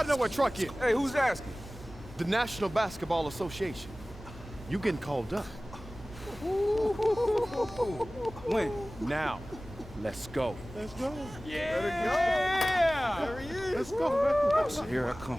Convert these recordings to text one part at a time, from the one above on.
Everybody know where Truck is. Hey, who's asking? The National Basketball Association. You getting called up. When? Now, let's go. Let's go. Yeah! There he is. Let's go, man. So here I come.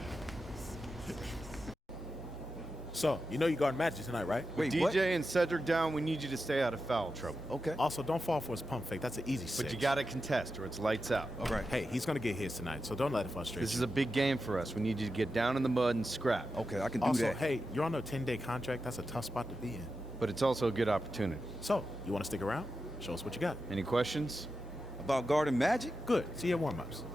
So, you know you guard Magic tonight, right? Wait, DJ what? and Cedric down, we need you to stay out of foul trouble. Okay. Also, don't fall for his pump fake. That's an easy six. But you gotta contest or it's lights out. All right. Hey, he's gonna get his tonight, so don't let it frustrate This you. is a big game for us. We need you to get down in the mud and scrap. Okay, I can do Also, that. hey, you're on a 10-day contract. That's a tough spot to be in. But it's also a good opportunity. So, you want to stick around? Show us what you got. Any questions? About guarding Magic? Good. See you at warm-ups.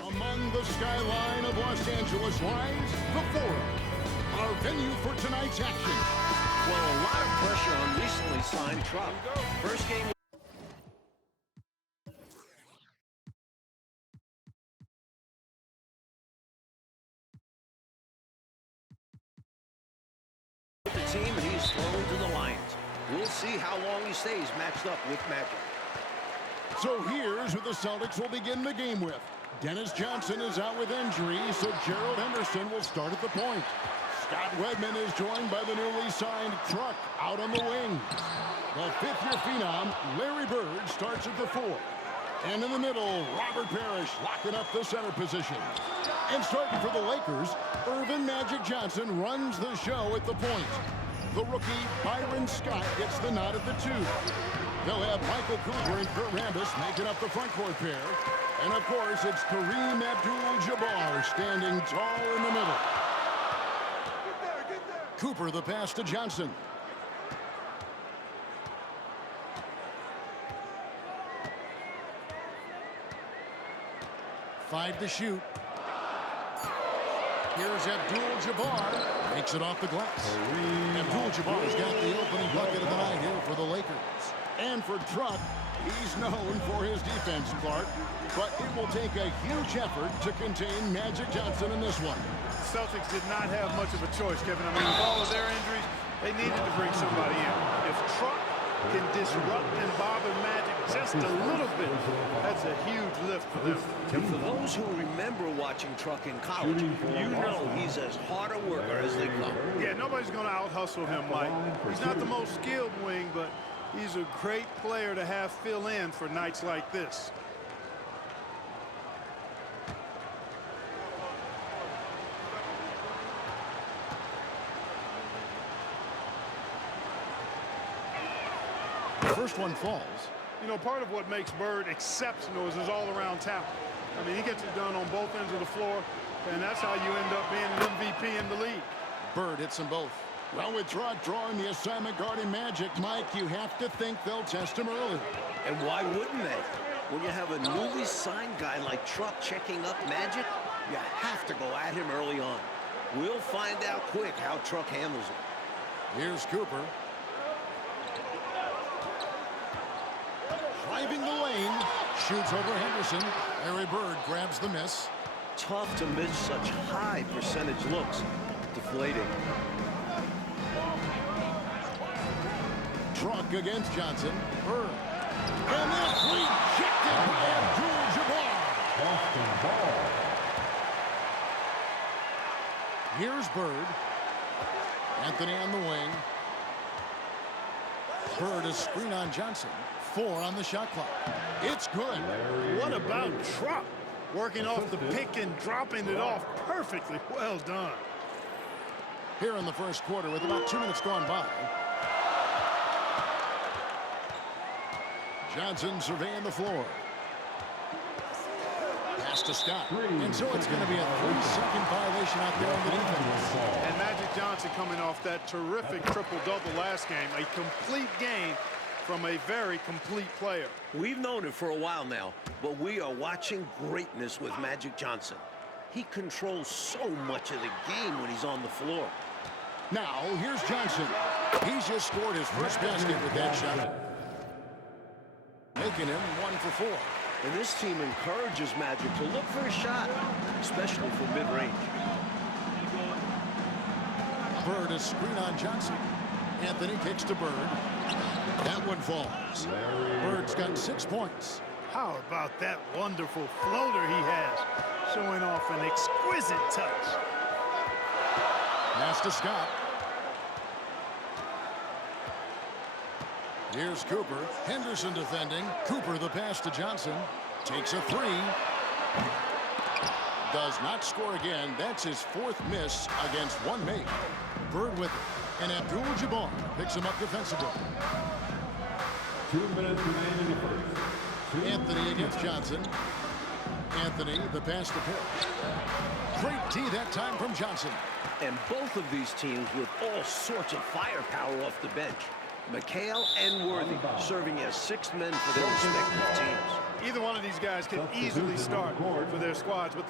Among the skyline of Los Angeles lies the Forum, our venue for tonight's action. Well, a lot of pressure on recently signed Trump. First game. The team, and he's thrown to the Lions. We'll see how long he stays matched up with Magic. So here's who the Celtics will begin the game with. Dennis Johnson is out with injury, so Gerald Henderson will start at the point. Scott Wedman is joined by the newly signed Truck out on the wing. The fifth-year phenom, Larry Bird, starts at the 4. And in the middle, Robert Parrish locking up the center position. And starting for the Lakers, Irvin Magic Johnson runs the show at the point. The rookie, Byron Scott, gets the nod at the 2. They'll have Michael Cooper and Kurt Rambis making up the front court pair. And of course, it's Kareem Abdul-Jabbar standing tall in the middle. Cooper the pass to Johnson. Five to shoot. Here's Abdul-Jabbar. Makes it off the glass. Abdul-Jabbar's got the opening bucket of the night here for the Lakers. And for Truck, he's known for his defense, Clark. But it will take a huge effort to contain Magic Johnson in this one. The Celtics did not have much of a choice, Kevin. I mean, with all of their injuries, they needed to bring somebody in. If Truck can disrupt and bother Magic just a little bit, that's a huge lift for them. And for those who remember watching Truck in college, you know he's as hard a worker as they come. Yeah, nobody's going to out-hustle him, Mike. He's not the most skilled wing, but he's a great player to have fill in for nights like this. First one falls. You know, part of what makes Bird exceptional is his all-around talent. I mean, he gets it done on both ends of the floor, and that's how you end up being an MVP in the league. Bird hits them both. Well, with Truck drawing the assignment guarding Magic, Mike, you have to think they'll test him early. And why wouldn't they? When you have a newly signed guy like Truck checking up Magic, you have to go at him early on. We'll find out quick how Truck handles it. Here's Cooper. Driving the lane, shoots over Henderson. Larry Bird grabs the miss. Tough to miss such high percentage looks. Deflating. Truck against Johnson. Bird. And that's rejected by Abdul-Jabbar. Here's Bird. Anthony on the wing. Bird is screen on Johnson. 4 on the shot clock. It's good. What about Truck? Working off the pick and dropping it off perfectly. Well done. Here in the first quarter with about 2 minutes gone by. Johnson surveying the floor. Pass to Scott. And so it's going to be a 3-second violation out there on the defense. And Magic Johnson coming off that terrific triple-double last game. A complete game from a very complete player. We've known it for a while now, but we are watching greatness with Magic Johnson. He controls so much of the game when he's on the floor. Now, here's Johnson. He's just scored his first basket with that shot, making him 1 for 4. And this team encourages Magic to look for a shot, especially from mid-range. Bird, a screen on Johnson. Anthony kicks to Bird. That one falls. Bird's got 6 points. How about that wonderful floater he has, showing off an exquisite touch. Pass to Scott. Here's Cooper. Henderson defending. Cooper the pass to Johnson. Takes a 3. Does not score again. That's his 4th miss against 1 mate. Bird with it. And Abdul-Jabbar picks him up defensively. 2 minutes remaining in the first. Anthony against Johnson. Anthony, the pass to Pitt. Great D that time from Johnson. And both of these teams with all sorts of firepower off the bench. McHale and Worthy serving as 6th men for their respective teams. Either one of these guys can easily start for their squads. But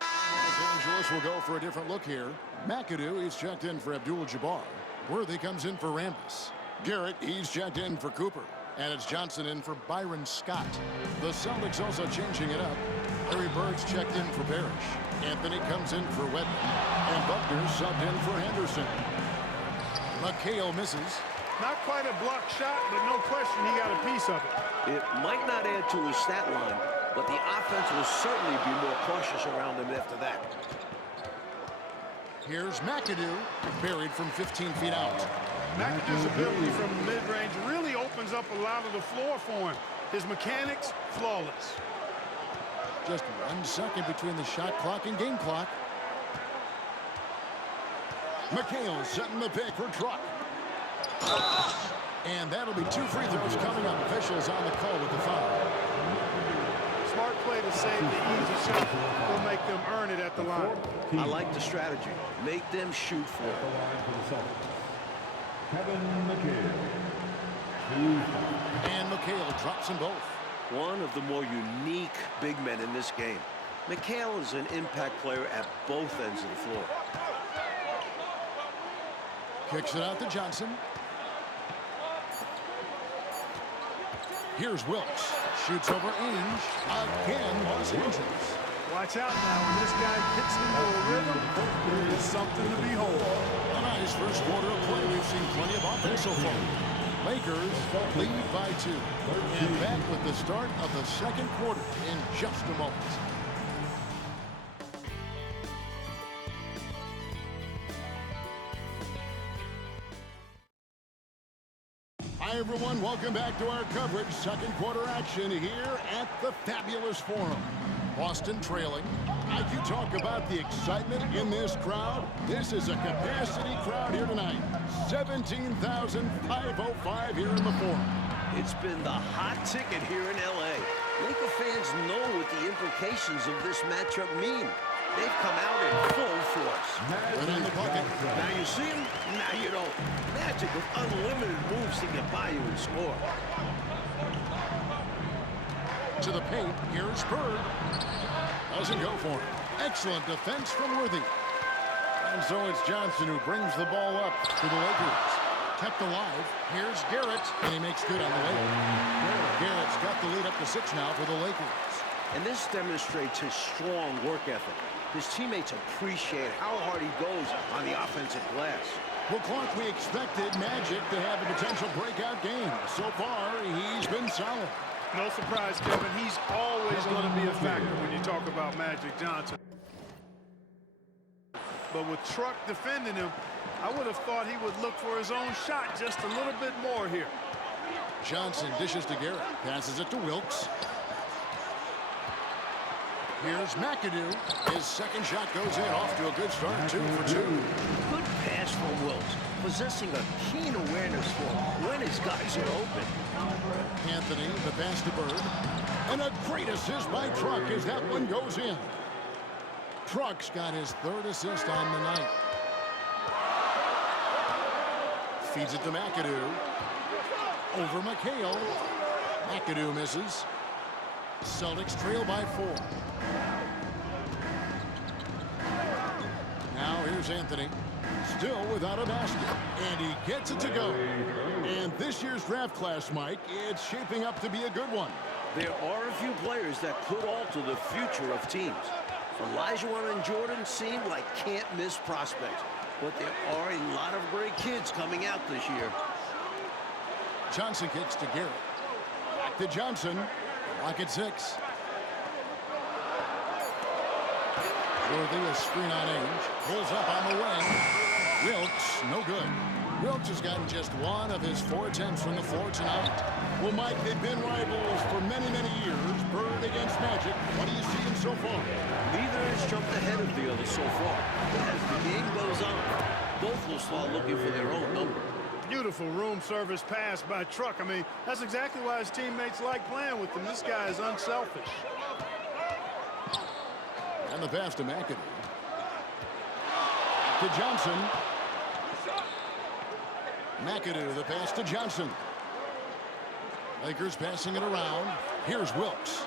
Los Angeles will go for a different look here. McAdoo is checked in for Abdul-Jabbar. Worthy comes in for Rambis. Garrett, he's checked in for Cooper. And it's Johnson in for Byron Scott. The Celtics also changing it up. Larry Bird's checked in for Parrish. Anthony comes in for Wedman. And Buckner subbed in for Henderson. McHale misses. not quite a block shot, but no question he got a piece of it. It might not add to his stat line, but the offense will certainly be more cautious around him after that. Here's McAdoo, buried from 15 feet out. McAdoo's ability from the mid-range really opens up a lot of the floor for him. His mechanics, flawless. Just 1 second between the shot clock and game clock. McHale setting the pick for Truck. And that'll be 2 free throws coming up. Officials on the call with the foul. Smart play to save the easy shot. Will make them earn it at the line. I like the strategy. Make them shoot for it. Kevin McHale. And McHale drops them both. One of the more unique big men in this game. McHale is an impact player at both ends of the floor. Kicks it out to Johnson. Here's Wilkes. Shoots over Ainge. Again, Los Angeles. Watch out now. When this guy gets into a rhythm, it is something to behold. A nice first quarter of play. We've seen plenty of offense so far. Lakers lead by 2. And back with the start of the second quarter in just a moment. Hi, everyone. Welcome back to our coverage. Second quarter action here at the Fabulous Forum. Boston trailing. Like you talk about the excitement in this crowd, this is a capacity crowd here tonight. 17,505 here in the Forum. It's been the hot ticket here in L.A. Laker fans know what the implications of this matchup mean. They've come out in full force. Right in the bucket. Now you see him, now you don't. Magic with unlimited moves to get by you and score. To the paint, here's Bird. Doesn't go for it. Excellent defense from Worthy. And so it's Johnson who brings the ball up to the Lakers. Kept alive. Here's Garrett, and he makes good on the way. Garrett's got the lead up to 6 now for the Lakers. And this demonstrates his strong work ethic. His teammates appreciate how hard he goes on the offensive glass. Well, Clark, we expected Magic to have a potential breakout game. So far, he's been solid. No surprise, Kevin. He's always going to be a factor when you talk about Magic Johnson. But with Truck defending him, I would have thought he would look for his own shot just a little bit more here. Johnson dishes to Garrett. Passes it to Wilkes. Here's McAdoo. His second shot goes in. Off to a good start. 2 for 2. Good pass from Wilkes, possessing a keen awareness for when his guys are open. Anthony, the pass to Bird. And a great assist by Truck as that one goes in. Truck's got his 3rd assist on the night. Feeds it to McAdoo. Over McHale. McAdoo misses. Celtics trail by 4. Now here's Anthony. Still without a basket. And he gets it to go. And this year's draft class, Mike, it's shaping up to be a good one. There are a few players that could alter the future of teams. Olajuwon and Jordan seem like can't-miss prospects. But there are a lot of great kids coming out this year. Johnson kicks to Garrett. Back to Johnson. Lock at 6. Worthy a screen on Ainge. Pulls up on the wing. Wilkes, no good. Wilkes has gotten just 1 of his 4 attempts from the floor tonight. Well, Mike, they've been rivals for many, many years. Bird against Magic. What are you seeing so far? Neither has jumped ahead of the other so far. But as the game goes on, both will start looking for their own number. Beautiful room service pass by Truck. I mean, that's exactly why his teammates like playing with him. This guy is unselfish. And the pass to McAdoo. To Johnson. McAdoo, the pass to Johnson. Lakers passing it around. Here's Wilkes.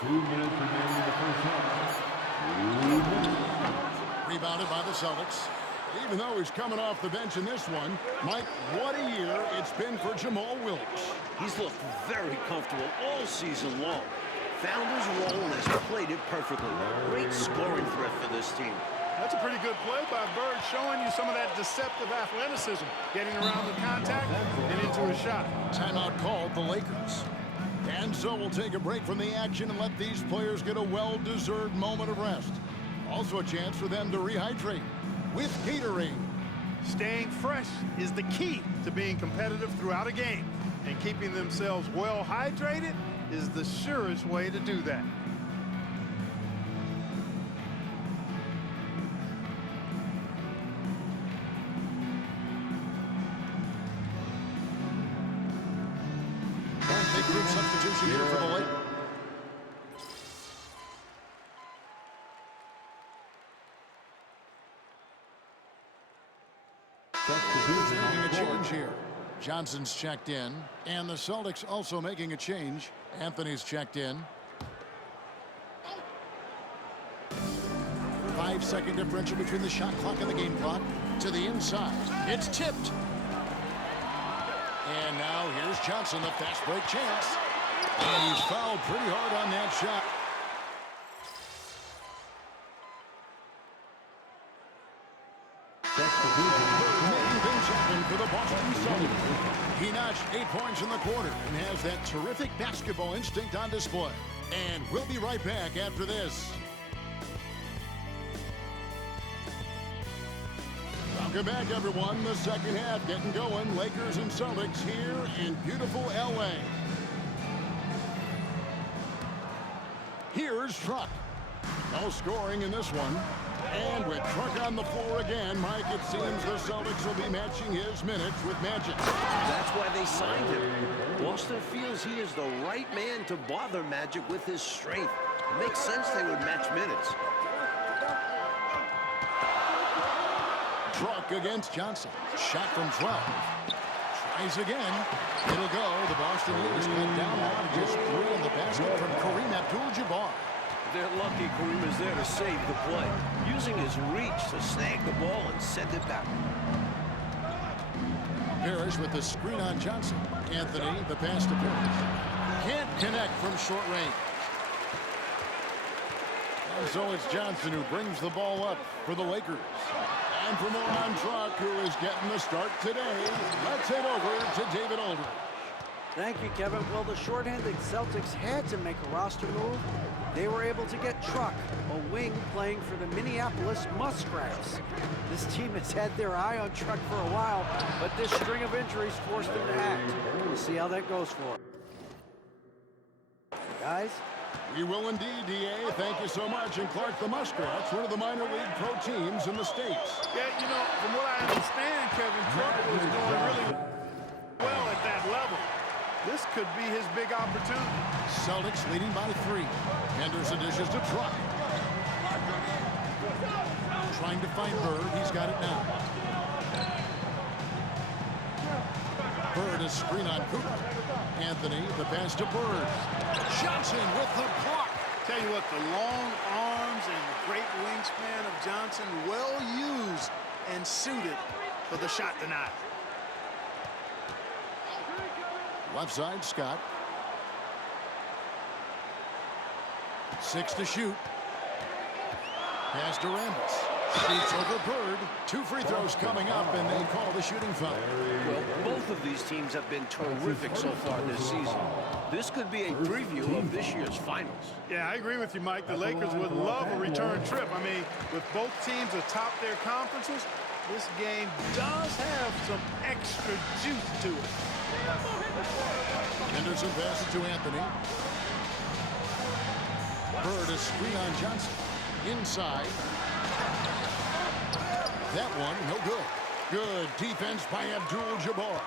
2 minutes remaining in the first half. 2 minutes. Rebounded by the Celtics. Even though he's coming off the bench in this one, Mike, what a year it's been for Jamal Wilkes. He's looked very comfortable all season long. Found his role and has played it perfectly. Great scoring threat for this team. That's a pretty good play by Bird, showing you some of that deceptive athleticism, getting around the contact and into a shot. Timeout called the Lakers. And so we'll take a break from the action and let these players get a well-deserved moment of rest. Also a chance for them to rehydrate with Gatorade. Staying fresh is the key to being competitive throughout a game, and keeping themselves well hydrated is the surest way to do that. Big group substitution here for the Lakers. Making a change here. Johnson's checked in, and the Celtics also making a change. Anthony's checked in. 5-second differential between the shot clock and the game clock. To the inside. It's tipped. And now here's Johnson, the fast break chance. And he's fouled pretty hard on that shot. Making things happen for the Boston Celtics. He notched 8 points in the quarter and has that terrific basketball instinct on display. And we'll be right back after this. Welcome back, everyone. The second half getting going. Lakers and Celtics here in beautiful LA. Here's Truck. No scoring in this one. And with Truck on the floor again, Mike, it seems the Celtics will be matching his minutes with Magic. That's why they signed him. Boston feels he is the right man to bother Magic with his strength. It makes sense they would match minutes. Truck against Johnson. Shot from 12. Tries again. It'll go. The Boston lead is cut down now to just 3 in the basket from Kareem Abdul-Jabbar. They're lucky Kareem is there to save the play, using his reach to snag the ball and send it back. Parrish with the screen on Johnson. Anthony, the pass to Parrish. Can't connect from short range. And so it's Johnson who brings the ball up for the Lakers. And for more on Truck, who is getting the start today, let's head over to David Aldridge. Thank you, Kevin. Well, the shorthanded Celtics had to make a roster move. They were able to get Truck, a wing playing for the Minneapolis Muskrats. This team has had their eye on Truck for a while, but this string of injuries forced them to act. We'll see how that goes for them. Guys? We will indeed, D.A. Thank you so much. And Clark, the Muskrats, one of the minor league pro teams in the States. Yeah, you know, from what I understand, Kevin, Truck was doing really well at that level. This could be his big opportunity. Celtics leading by 3. Henderson dishes to Truck. Trying to find Bird. He's got it now. Bird is screen on Cooper. Anthony, the pass to Bird. Johnson with the block. Tell you what, the long arms and great wingspan of Johnson, well used and suited for the shot tonight. Left side, Scott. 6 to shoot. Pass to Rambis. Shoots over Bird. 2 free throws coming up, and they call the shooting foul. Well, both of these teams have been terrific so far this season. This could be a preview of this year's finals. Yeah, I agree with you, Mike. The Lakers would love a return trip. I mean, with both teams atop their conferences, this game does have some extra juice to it. Henderson passes to Anthony. Bird, a screen on Johnson. Inside. That one, no good. Good defense by Abdul-Jabbar.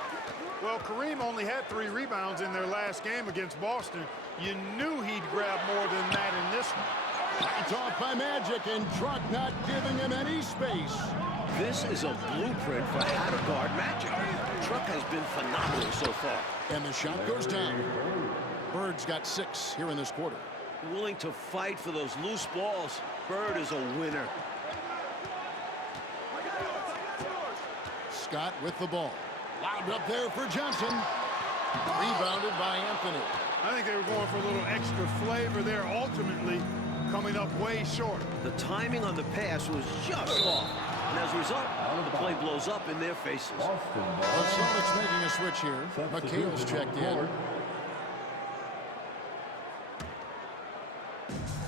Well, Kareem only had 3 rebounds in their last game against Boston. You knew he'd grab more than that in this one. It's off by Magic, and Truck not giving him any space. This is a blueprint for how to guard Magic. Truck has been phenomenal so far. And the shot goes down. Bird's got 6 here in this quarter. Willing to fight for those loose balls. Bird is a winner. Scott with the ball. Lobbed up there for Johnson. Rebounded by Anthony. I think they were going for a little extra flavor there, ultimately coming up way short. The timing on the pass was just off. And as a result, the play blows up in their faces. The Celtics making a switch here. McHale's checked in.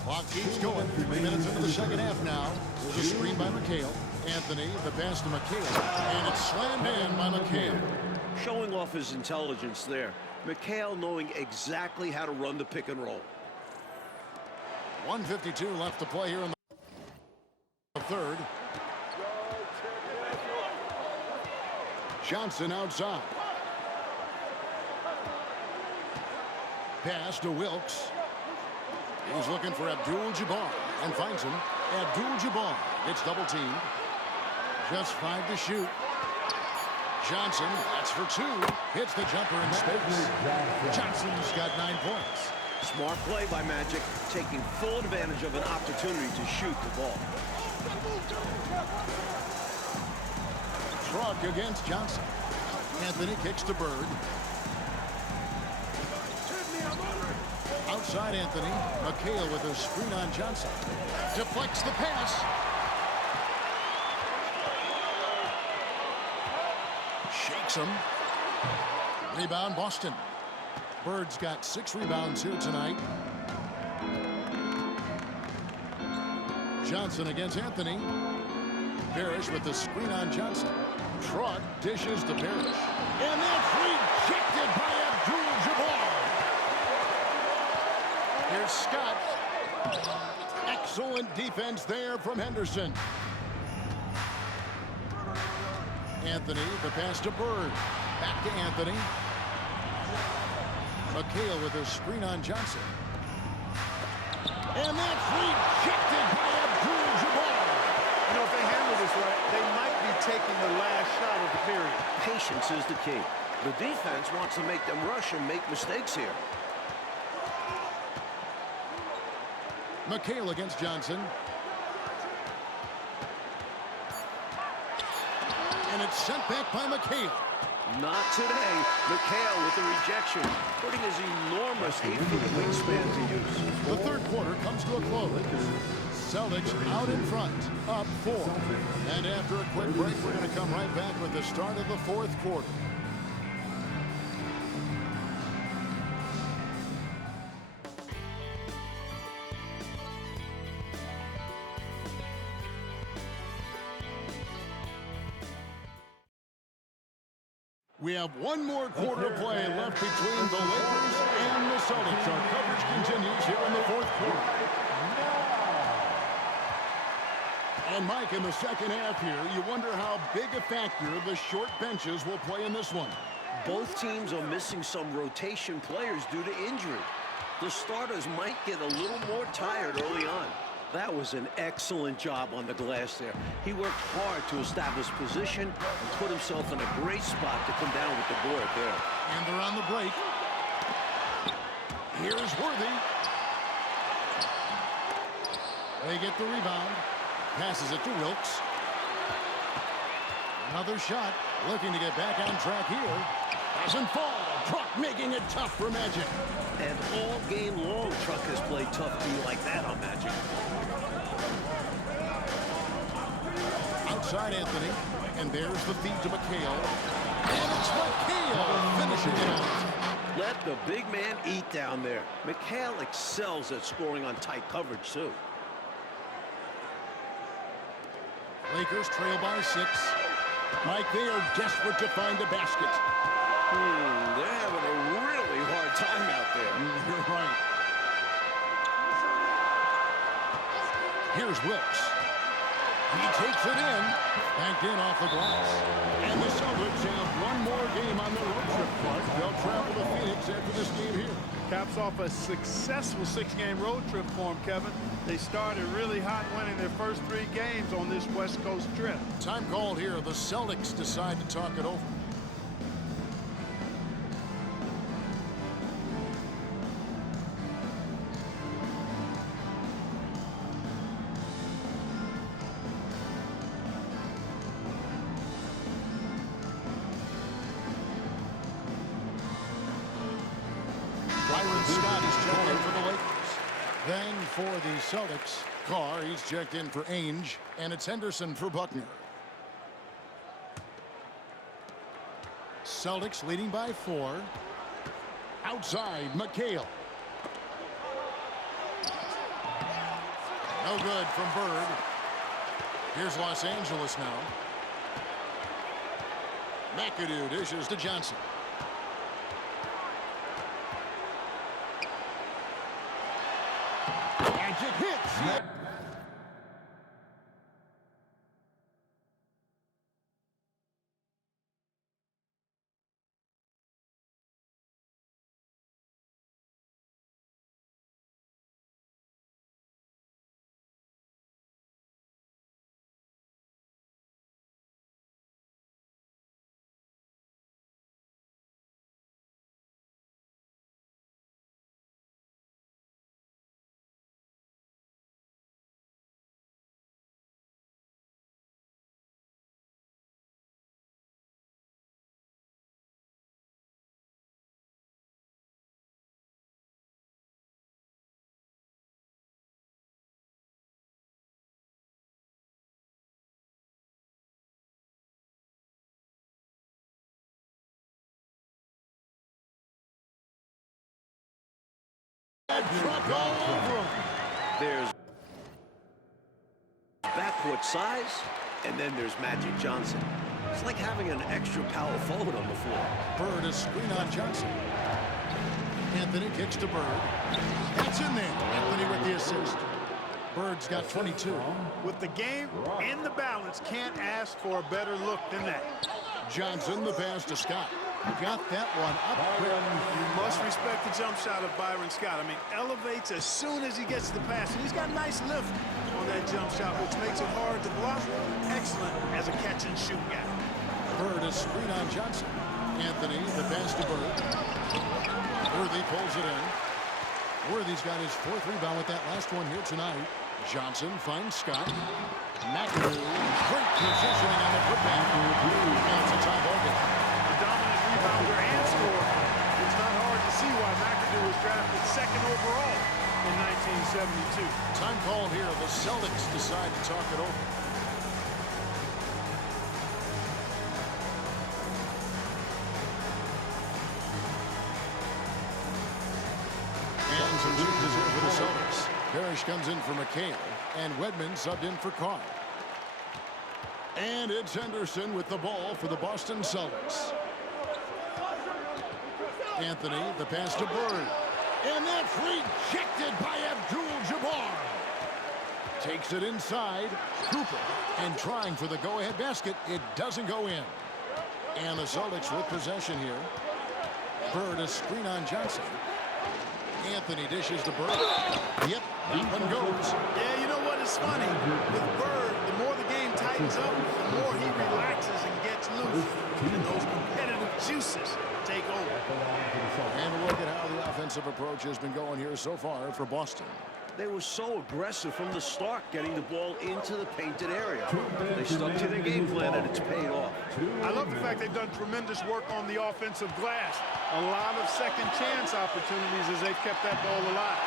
Clock keeps going. 3 minutes into the second half now. There's a screen by McHale. Anthony, the pass to McHale. And it's slammed in by McHale. Showing off his intelligence there. McHale knowing exactly how to run the pick and roll. 1:52 left to play here in the third. Johnson outside. Pass to Wilkes. He's looking for Abdul-Jabbar and finds him. Abdul-Jabbar gets double teamed. Just 5 to shoot. Johnson, that's for 2. Hits the jumper in space. Johnson's got 9 points. Smart play by Magic, taking full advantage of an opportunity to shoot the ball. Truck against Johnson. Anthony kicks to Bird. Outside Anthony. McHale with a screen on Johnson. Deflects the pass. Shakes him. Rebound Boston. Bird's got 6 rebounds here tonight. Johnson against Anthony. Parrish with the screen on Johnson. Truck dishes to Parrish. And that's rejected by Abdul-Jabbar. Here's Scott. Excellent defense there from Henderson. Anthony, the pass to Bird. Back to Anthony. McHale with a screen on Johnson. And that's rejected by Abdul-Jabbar. You know, if they handle this right, they might be taking the last shot of the period. Patience is the key. The defense wants to make them rush and make mistakes here. McHale against Johnson. And it's sent back by McHale. Not today. McHale with the rejection, putting his enormous 8-foot wingspan to use. The third quarter comes to a close. Celtics out in front, up 4. And after a quick break, we're going to come right back with the start of the fourth quarter. We have one more quarter of play left between the Lakers and the Celtics. Our coverage continues here in the fourth quarter. And Mike, in the second half here, you wonder how big a factor the short benches will play in this one. Both teams are missing some rotation players due to injury. The starters might get a little more tired early on. That was an excellent job on the glass there. He worked hard to establish position and put himself in a great spot to come down with the board there. And they're on the break. Here's Worthy. They get the rebound. Passes it to Wilkes. Another shot. Looking to get back on track here. Doesn't fall. Truck making it tough for Magic. And all game long, Truck has played tough D like that on Magic. Outside Anthony. And there's the feed to McHale. And it's McHale finishing it out. Let the big man eat down there. McHale excels at scoring on tight coverage, too. Lakers trail by 6. Mike, they are desperate to find a basket. They're having a really hard time out there. You're right. Here's Wilkes. He takes it in. Banked in off the glass. And the Celtics have one more game on their road trip, Clark. They'll travel to Phoenix after this game here. Caps off a successful 6-game road trip for them, Kevin. They started really hot, winning their first 3 games on this West Coast trip. Time called here. The Celtics decide to talk it over. Scott is checked in for the Lakers. Then for the Celtics, Carr, he's checked in for Ainge, and it's Henderson for Buckner. Celtics leading by 4. Outside, McHale. No good from Bird. Here's Los Angeles now. McAdoo dishes to Johnson. Magic hits. Truck all over him. There's backcourt size, and then there's Magic Johnson. It's like having an extra power forward on the floor. Bird is screen on Johnson. Anthony kicks to Bird. That's in there. Anthony with the assist. Bird's got 22. With the game in the balance, can't ask for a better look than that. Johnson, the pass to Scott. Got that one up quick. You must respect the jump shot of Byron Scott. I mean, elevates as soon as he gets to the pass. And he's got a nice lift on that jump shot, which makes it hard to block. Excellent as a catch-and-shoot guy. Bird is screen on Johnson. Anthony, the pass to Bird. Worthy pulls it in. Worthy's got his 4th rebound with that last one here tonight. Johnson finds Scott. McAdoo, great positioning on the putback. And it's a tie ball game. The dominant rebounder and scorer. It's not hard to see why McAdoo was drafted 2nd overall in 1972. Time called here. The Celtics decide to talk it over. And some changes here for the Celtics. Parrish comes in for McHale, and Wedman subbed in for Carr. And it's Henderson with the ball for the Boston Celtics. Anthony, the pass to Bird. And that's rejected by Abdul-Jabbar. Takes it inside. Cooper. And trying for the go-ahead basket. It doesn't go in. And the Celtics with possession here. Bird a screen on Johnson. Anthony dishes to Bird. Yep, that one goes. Yeah, you know what is funny? With Bird, the more the game tightens up, the more he relaxes and gets loose. And those competitive juices take over. And look at how the offensive approach has been going here so far for Boston. They were so aggressive from the start, getting the ball into the painted area. They stuck to their game plan, and it's paid off. I love the fact they've done tremendous work on the offensive glass. A lot of second chance opportunities as they've kept that ball alive.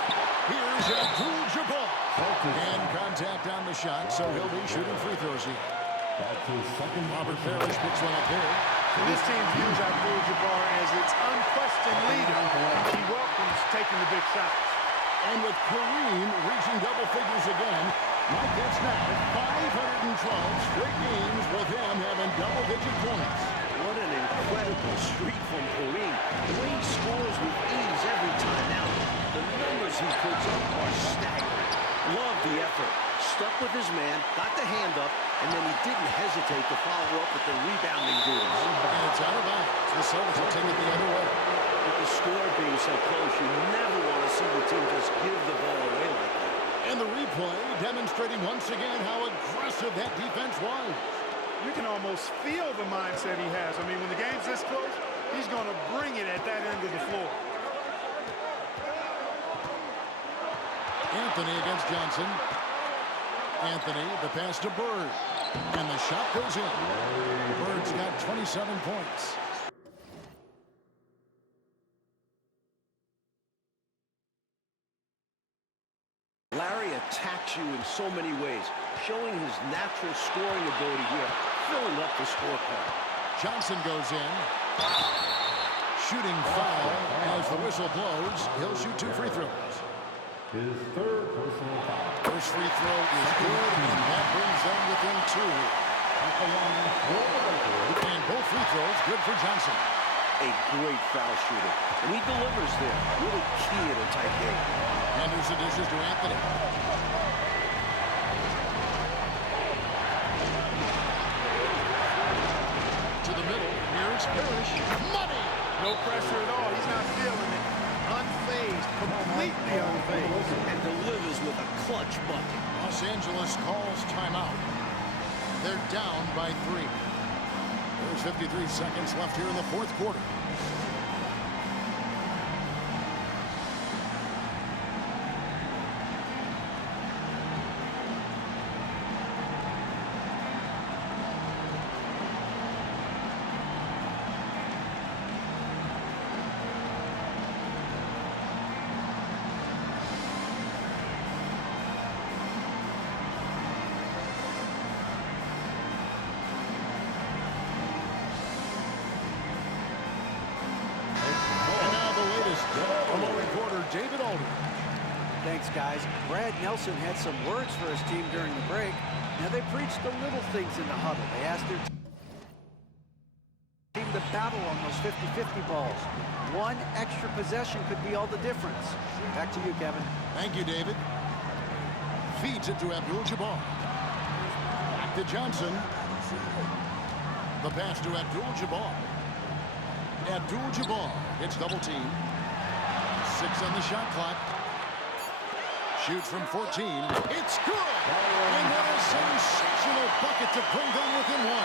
Here's Abdul-Jabbar. And contact on the shot, so he'll be shooting free throws here. That's his second. Robert Parrish picks one up here. This team views Abdul-Jabbar as its unquestioned leader. He welcomes taking the big shots. And with Kareem reaching double figures again, Mike, that's now 512 straight games with him having double-digit points. What an incredible streak from Kareem. The way he scores with ease every time out. The numbers he puts up are staggering. Love the effort. Stuck with his man, got the hand up, and then he didn't hesitate to follow up with the rebounding duties. And it's out of bounds. The Celtics will take it the other way. With the score being so close, you never want to see the team just give the ball away like that. And the replay demonstrating once again how aggressive that defense was. You can almost feel the mindset he has. I mean, when the game's this close, he's going to bring it at that end of the floor. Anthony against Johnson. Anthony, the pass to Bird. And the shot goes in. Bird's got 27 points. Larry attacks you in so many ways, showing his natural scoring ability here, filling up the scorecard. Johnson goes in. Shooting foul as the whistle blows. He'll shoot 2 free throws. His third personal foul. First free throw is good, and that brings them within 2. And both free throws good for Johnson. A great foul shooter, and he delivers there. Really key in a tight game. Henderson dishes to Anthony. To the middle. Here's Parrish. Money! No pressure at all. He's not feeling it. Unfazed, completely unfazed. And delivers with a clutch bucket. Los Angeles calls timeout. They're down by 3. There's 53 seconds left here in the fourth quarter. Thanks, guys. Brad Nelson had some words for his team during the break. Now, they preached the little things in the huddle. They asked their team to battle on those 50-50 balls. One extra possession could be all the difference. Back to you, Kevin. Thank you, David. Feeds it to Abdul-Jabbar. Back to Johnson. The pass to Abdul-Jabbar. Abdul-Jabbar gets double teamed. 6 on the shot clock. Shoots from 14. It's good! And what a sensational bucket to bring them within 1.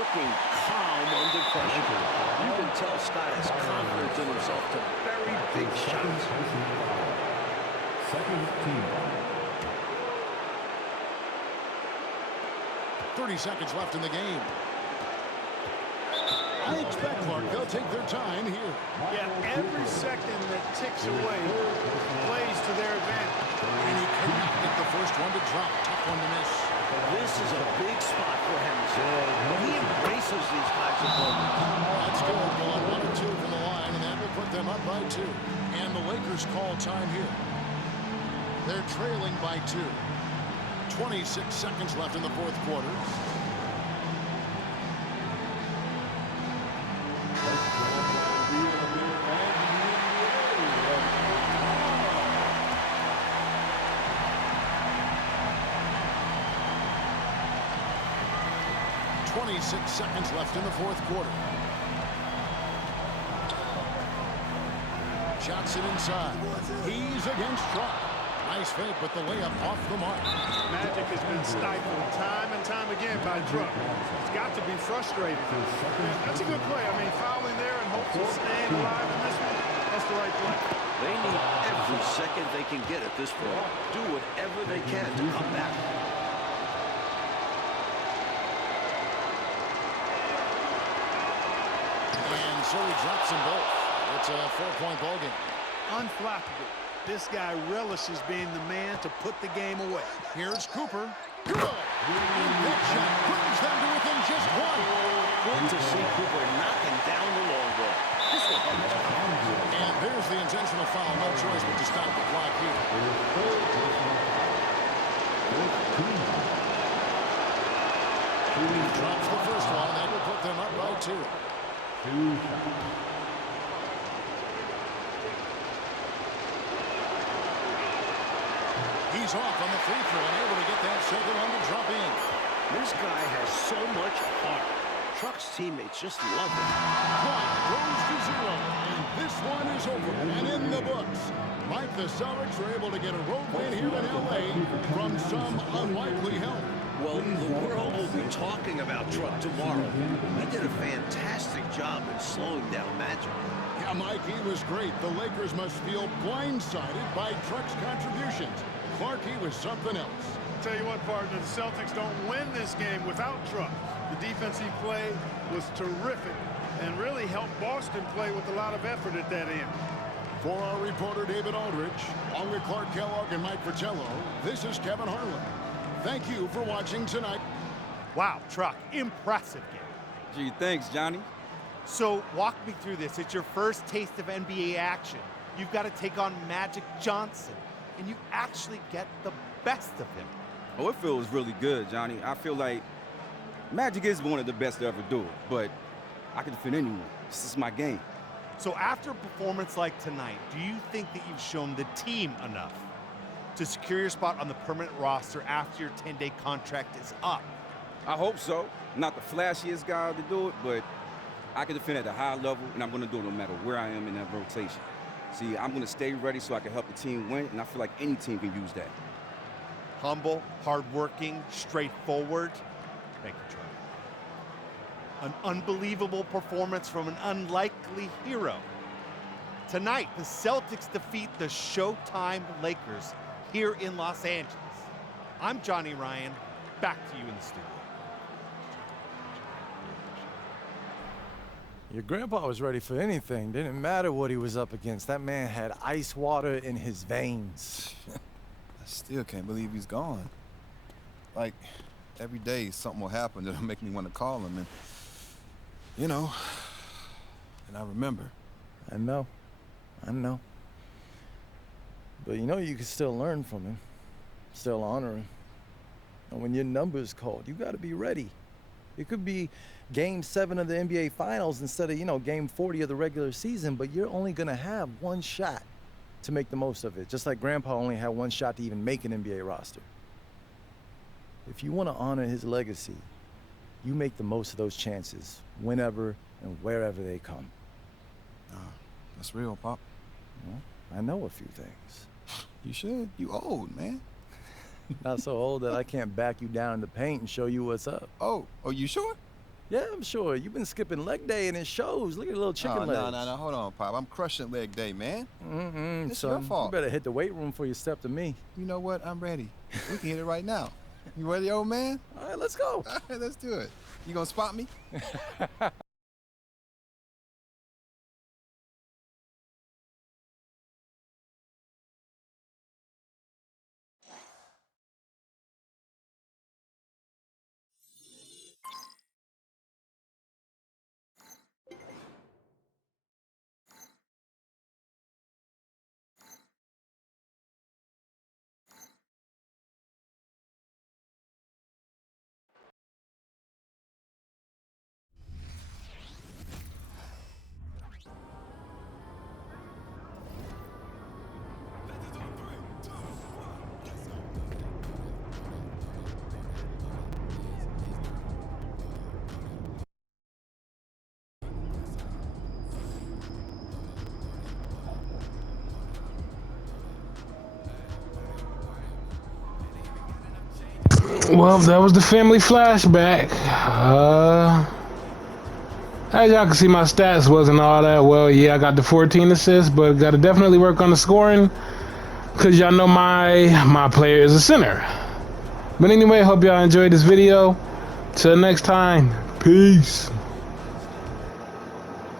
Looking calm under pressure. You can tell Scott has confidence in himself to very big shots. Second team. 30 seconds left in the game. I expect, Clark, they'll take their time here. Yeah, every second that ticks away plays to their advantage. And he could not get the first one to drop. Tough one to miss. This is a big spot for Henderson. He embraces these kinds of moments. That's good. Going 1 or 2 from the line, and that will put them up by 2. And the Lakers call time here. They're trailing by 2. 26 seconds left in the fourth quarter. Seconds left in the fourth quarter. Johnson inside. He's against Truck. Nice fake, but the layup off the mark. Magic has been stifled time and time again by Truck. It's got to be frustrating. That's a good play. I mean, fouling there and hopes of staying alive in this one. That's the right play. They need every second they can get at this point. Do whatever they can to come back. And so he drops them both. It's a 4-point ball game. Unflappable. This guy relishes being the man to put the game away. Here's Cooper. Good. And that shot brings them to within just one. Good to see Cooper knocking down the long ball. This will help his confidence. And there's the intentional foul. No choice but to stop the clock here. He drops the first one. That will put them up by 2. He's off on the free throw and able to get that second one to drop in. This guy has so much heart. Truck's teammates just love him. Clock goes to 0, and this one is over and in the books. Mike, the Celtics were able to get a road win here in L.A. from some unlikely help. Well, the world will be talking about Truck tomorrow. He did a fantastic job in slowing down Magic. Yeah, Mike, he was great. The Lakers must feel blindsided by Truck's contributions. Clark, he was something else. Tell you what, partner, the Celtics don't win this game without Truck. The defensive play was terrific and really helped Boston play with a lot of effort at that end. For our reporter, David Aldridge, along with Clark Kellogg and Mike Fratello, this is Kevin Harlan. Thank you for watching tonight. Wow, Truck, impressive game. Gee, thanks, Johnny. So walk me through this. It's your first taste of NBA action. You've got to take on Magic Johnson, and you actually get the best of him. Oh, it feels really good, Johnny. I feel like Magic is one of the best to ever do it, but I can defend anyone. This is my game. So after a performance like tonight, do you think that you've shown the team enough to secure your spot on the permanent roster after your 10-day contract is up? I hope so. Not the flashiest guy to do it, but I can defend at a high level, and I'm going to do it no matter where I am in that rotation. See, I'm going to stay ready so I can help the team win, and I feel like any team can use that. Humble, hardworking, straightforward. Thank you, Troy. An unbelievable performance from an unlikely hero. Tonight, the Celtics defeat the Showtime Lakers here in Los Angeles. I'm Johnny Ryan. Back to you in the studio. Your grandpa was ready for anything. Didn't matter what he was up against. That man had ice water in his veins. I still can't believe he's gone. Like, every day something will happen that'll make me want to call him, and, you know, and I remember. I know. But you know you can still learn from him, still honor him. And when your number's called, you got to be ready. It could be Game 7 of the NBA Finals instead of, Game 40 of the regular season, but you're only going to have one shot to make the most of it, just like Grandpa only had one shot to even make an NBA roster. If you want to honor his legacy, you make the most of those chances whenever and wherever they come. That's real, Pop. Well, I know a few things. You should. You old, man. Not so old that I can't back you down in the paint and show you what's up. Oh, you sure? Yeah, I'm sure. You've been skipping leg day and it shows. Look at the little chicken legs. No. Hold on, Pop. I'm crushing leg day, man. It's son, your fault. You better hit the weight room before you step to me. You know what? I'm ready. We can hit it right now. You ready, old man? All right, let's go. All right, let's do it. You gonna spot me? Well, that was the family flashback. As y'all can see, my stats wasn't all that well. Yeah, I got the 14 assists, but got to definitely work on the scoring, because y'all know my player is a center. But anyway, hope y'all enjoyed this video. Till next time, peace.